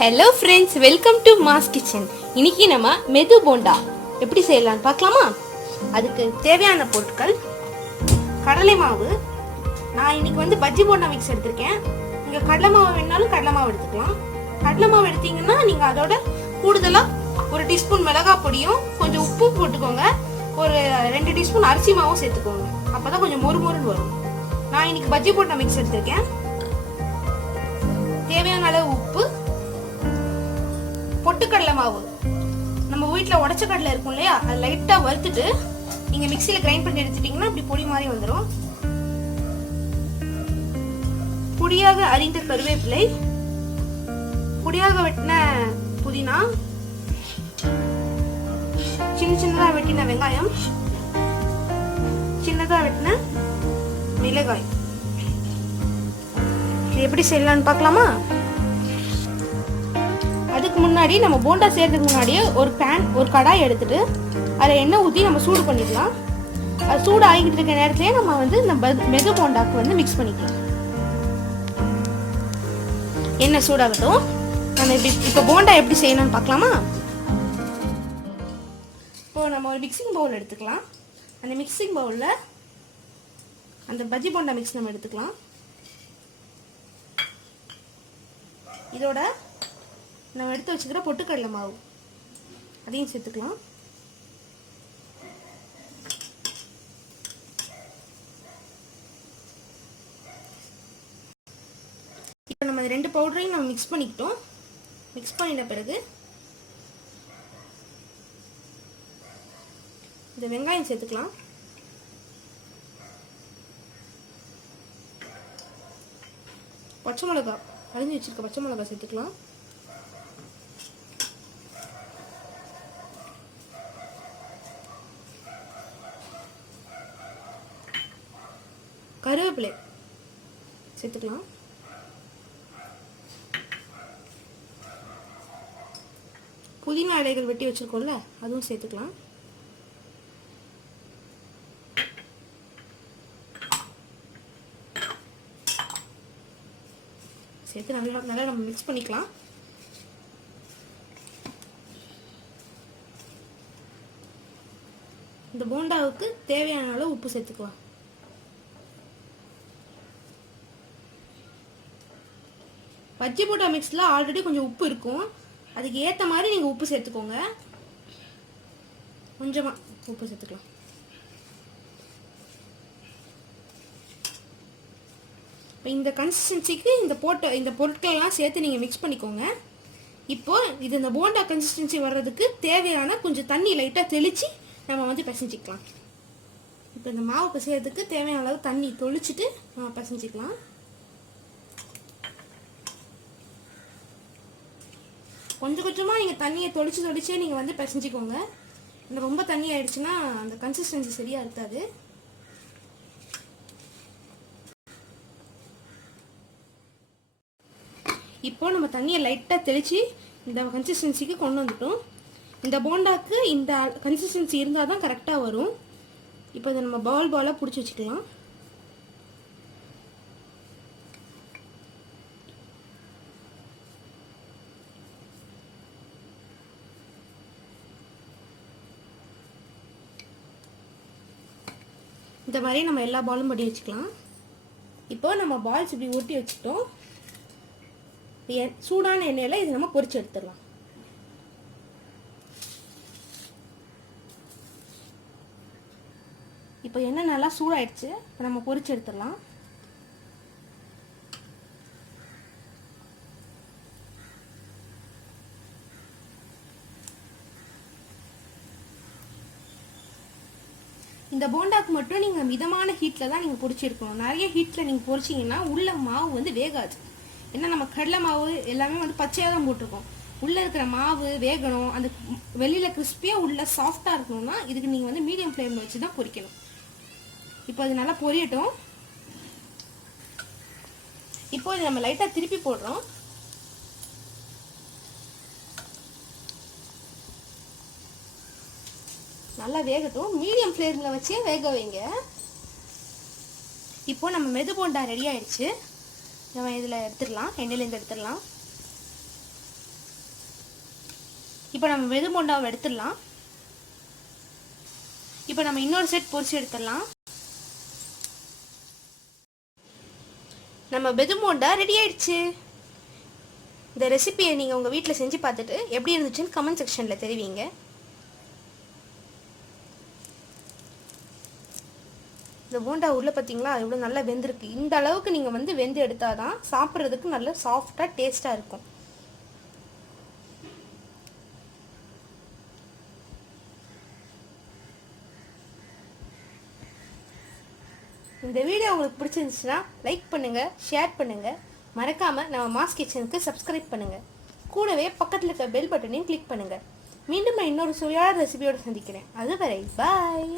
Hello friends, welcome to mass kitchen. இன்னைக்கு நம்ம மெது போண்டா எப்படி செய்யலாம்னு பார்க்கலாமா? அதுக்கு தேவையான பொருட்கள்: கடலை மாவு. நான் இன்னைக்கு பஜ்ஜி போண்டா மிக்ஸ் எடுத்திருக்கேன். நீங்கள் கடலை மாவு வேணாலும் கடலை மாவு எடுத்துக்கலாம். கடலை மாவு எடுத்தீங்கன்னா நீங்கள் அதோட கூடுதலாக ஒரு டீஸ்பூன் மிளகாய் பொடியும் கொஞ்சம் உப்பும் போட்டுக்கோங்க. ஒரு 2 டீஸ்பூன் அரிசி மாவும் சேர்த்துக்கோங்க. அப்போ தான் கொஞ்சம் மொறு மொறுன்னு வரும். நான் இன்னைக்கு பஜ்ஜி போண்டா மிக்ஸ் எடுத்திருக்கேன். தேவையான அளவு உப்பு, பொட்டுக்கடலை மாவு. நம்ம வீட்டில் உடச்ச கடலை இருக்கும் இல்லையா, அதை லைட்டாக வறுத்துட்டு நீங்கள் மிக்சியில் கிரைண்ட் பண்ணி எடுத்துட்டீங்கன்னா அப்படி பொடி மாதிரி வந்துடும். பொடியாக அரிந்த கருவேப்பிலை, பொடியாக வெட்டின புதினா, சின்ன சின்னதாக வெட்டின வெங்காயம், சின்னதாக வெட்டின மிளகாய். இது எப்படி செய்யலாம்னு பார்க்கலாமா? அதுக்கு முன்னாடி நம்ம போண்டா செய்யறதுக்கு முன்னாடியே ஒரு கடாய் எடுத்துட்டு அதில் எண்ணெய் ஊற்றி நம்ம சூடு பண்ணிடலாம். அது சூடு ஆகிக்கிட்டு இருக்க நேரத்திலே நம்ம இந்த மெது போண்டாக்கு மிக்ஸ் பண்ணிக்கலாம். எண்ணெய் சூடாகட்டும். நம்ம இப்போ போண்டா எப்படி செய்யணும்னு பார்க்கலாமா? இப்போ நம்ம ஒரு மிக்சிங் பவுல் எடுத்துக்கலாம். அந்த மிக்சிங் பவுலில் அந்த பஜ்ஜி போண்டா மிக்ஸ் நம்ம எடுத்துக்கலாம். இதோட நம்ம எடுத்து வச்சுக்கிற பொட்டுக்கடலை மாவு அதையும் சேர்த்துக்கலாம். இப்போ நம்ம 2 பவுடரையும் நம்ம மிக்ஸ் பண்ணிக்கிட்டோம். மிக்ஸ் பண்ணிட்ட பிறகு இந்த வெங்காயம் சேர்த்துக்கலாம். பச்சை மிளகாய், அரிஞ்சு வச்சிருக்க பச்சை மிளகாய் சேர்த்துக்கலாம். கருவேப்பிலை சேர்த்துக்கலாம். புதினா இலைகள் வெட்டி வச்சிருக்கோம்ல, அதுவும் சேர்த்துக்கலாம். சேர்த்து நல்லா நம்ம மிக்ஸ் பண்ணிக்கலாம். இந்த போண்டாவுக்கு தேவையான அளவு உப்பு சேர்த்துக்கலாம். பஜ்ஜி போண்டா மிக்ஸில் ஆல்ரெடி கொஞ்சம் உப்பு இருக்கும். அதுக்கு ஏற்ற மாதிரி நீங்கள் உப்பு சேர்த்துக்கோங்க. கொஞ்சமாக உப்பு சேர்த்துக்கலாம். இப்போ இந்த கன்சிஸ்டன்சிக்கு இந்த பொருட்களெல்லாம் சேர்த்து நீங்கள் மிக்ஸ் பண்ணிக்கோங்க. இப்போது இந்த போண்டா கன்சிஸ்டன்சி வர்றதுக்கு தேவையான கொஞ்சம் தண்ணி லைட்டாக தெளித்து நம்ம பிசைஞ்சிக்கலாம். இப்போ இந்த மாவு பிசைறதுக்கு தேவையான அளவு தண்ணி தெளிச்சுட்டு நம்ம பிசைஞ்சிக்கலாம். கொஞ்சம் கொஞ்சமாக நீங்கள் தண்ணியை தொளிச்சே நீங்கள் பிசைஞ்சிக்கோங்க. இந்த ரொம்ப தண்ணி ஆயிடுச்சுன்னா அந்த கன்சிஸ்டன்சி சரியாக இருக்காது. இப்போ நம்ம தண்ணியை லைட்டாக தெளித்து இந்த கன்சிஸ்டன்சிக்கு கொண்டு வந்துட்டோம். இந்த போண்டாக்கு இந்த கன்சிஸ்டன்சி இருந்தால் தான் கரெக்டாக வரும். இப்போ இதை நம்ம பாலாக பிடிச்சி வச்சுக்கலாம். இந்த மாதிரி நம்ம எல்லா பாலும் பண்ணி வச்சுக்கலாம். இப்போ நம்ம பால்ஸ் இப்படி ஊட்டி வச்சுட்டோம். சூடான எண்ணெயில் இது நம்ம பொரிச்சு எடுத்துடலாம். இப்போ எண்ணெய் நல்லா சூடாயிடுச்சு. இப்போ நம்ம பொரிச்சு எடுத்துடலாம். இந்த போண்டாக்கு மட்டும் நீங்கள் மிதமான ஹீட்டில் தான் நீங்கள் பொரிச்சிருக்கணும். நிறைய ஹீட்டில் நீங்கள் பொரிச்சிங்கன்னா உள்ள மாவு வேகாது. ஏன்னா நம்ம கடலை மாவு எல்லாமே பச்சையாக தான் போட்டிருக்கோம். உள்ளே இருக்கிற மாவு வேகணும், அந்த வெளியில் கிறிஸ்பியாக உள்ள சாஃப்டாக இருக்கணும்னா இதுக்கு நீங்கள் மீடியம் ஃப்ளேமில் வச்சு தான் பொரிக்கணும். இப்போ அது நல்லா பொரியட்டும். இப்போ இது நம்ம லைட்டாக திருப்பி போடுறோம். நல்லா வேகட்டும். மீடியம் ஃப்ளேமில் வச்சே வேக வைங்க. இப்போ நம்ம மெது போண்டா ரெடி ஆயிடுச்சு. நம்ம இதில் எடுத்துடலாம், எண்ணெயிலேருந்து எடுத்துடலாம். இப்போ நம்ம மெது போண்டாவை எடுத்துடலாம். இப்போ நம்ம இன்னொரு செட் பொரிச்சு எடுத்துடலாம். நம்ம மெது போண்டா ரெடி ஆயிடுச்சு. இந்த ரெசிபியை நீங்கள் உங்கள் வீட்டில் செஞ்சு பார்த்துட்டு எப்படி இருந்துச்சுன்னு கமெண்ட் செக்ஷனில் தெரிவிங்க. இந்த போண்டா உள்ள பார்த்தீங்களா எவ்வளோ நல்லா வெந்திருக்கு. இந்த அளவுக்கு நீங்கள் வந்து வெந்து எடுத்தால் தான் சாப்பிட்றதுக்கு நல்ல சாஃப்டாக டேஸ்ட்டாக இருக்கும். இந்த வீடியோ உங்களுக்கு பிடிச்சிருந்துச்சுன்னா லைக் பண்ணுங்கள், ஷேர் பண்ணுங்கள். மறக்காமல் நம்ம மாஸ் கிச்சனுக்கு சப்ஸ்கிரைப் பண்ணுங்கள். கூடவே பக்கத்தில் இருக்க பெல் பட்டனையும் கிளிக் பண்ணுங்கள். மீண்டும் நான் இன்னொரு சுவையான ரெசிபியோடு சந்திக்கிறேன். அதுவரை பாய்.